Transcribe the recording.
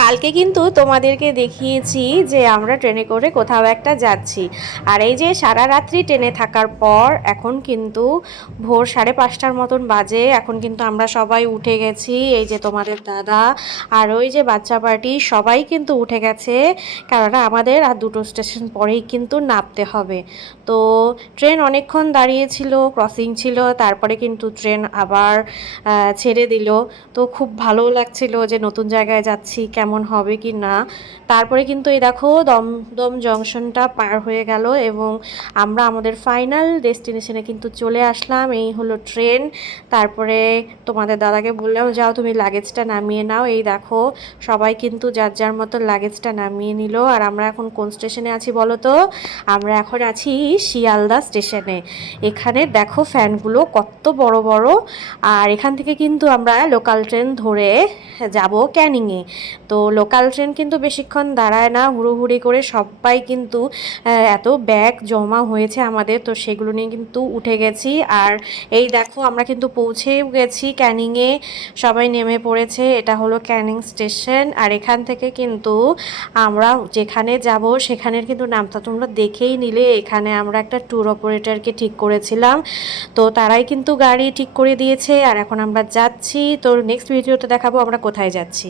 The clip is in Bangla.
কালকে কিন্তু তোমাদেরকে দেখিয়েছি যে আমরা ট্রেনে করে কোথাও একটা যাচ্ছি। আর এই যে সারা রাত্রি ট্রেনে থাকার পর এখন কিন্তু ভোর 5:30টার মতন বাজে। এখন কিন্তু আমরা সবাই উঠে গেছি, এই যে তোমাদের দাদা আর ওই যে বাচ্চা পার্টি সবাই কিন্তু উঠে গেছে, কারণ আমাদের আর দুটো স্টেশন পরেই কিন্তু নামতে হবে। তো ট্রেন অনেকক্ষণ দাঁড়িয়েছিল, ক্রসিং ছিল, তারপরে কিন্তু ট্রেন আবার ছেড়ে দিল। তো খুব ভালো লাগছিল যে নতুন জায়গায় যাচ্ছি, কেমন হবে কি না। তারপরে কিন্তু এই দেখো দমদম জংশনটা পার হয়ে গেল এবং আমরা আমাদের ফাইনাল ডেস্টিনেশনে কিন্তু চলে আসলাম। এই হলো ট্রেন। তারপরে তোমাদের দাদাকে বললাম, যাও তুমি লাগেজটা নামিয়ে নাও। এই দেখো সবাই কিন্তু যার যার মতো লাগেজটা নামিয়ে নিল। আর আমরা এখন কোন স্টেশনে আছি বলো তো? আমরা এখন আছি শিয়ালদা স্টেশনে। এখানে দেখো ফ্যানগুলো কত বড় বড়। আর এখান থেকে কিন্তু আমরা লোকাল ট্রেন ধরে যাব ক্যানিংয়ে। তো লোকাল ট্রেন কিন্তু বেশিক্ষণ দাঁড়ায় না, হুড়োহুড়ি করে সবাই কিন্তু এত ব্যাগ জমা হয়েছে আমাদের, তো সেগুলো নিয়ে কিন্তু উঠে গেছি। আর এই দেখো আমরা কিন্তু পৌঁছেও গেছি ক্যানিংয়ে, সবাই নেমে পড়েছে। এটা হলো ক্যানিং স্টেশন। আর এখান থেকে কিন্তু আমরা যেখানে যাব সেখানের কিন্তু নামটা তোমরা দেখেই নিলে। এখানে আমরা একটা ট্যুর অপারেটরকে ঠিক করেছিলাম, তো তারাই কিন্তু গাড়ি ঠিক করে দিয়েছে। আর এখন আমরা যাচ্ছি, তো নেক্সট ভিডিওতে দেখাবো আমরা কোথায় যাচ্ছি।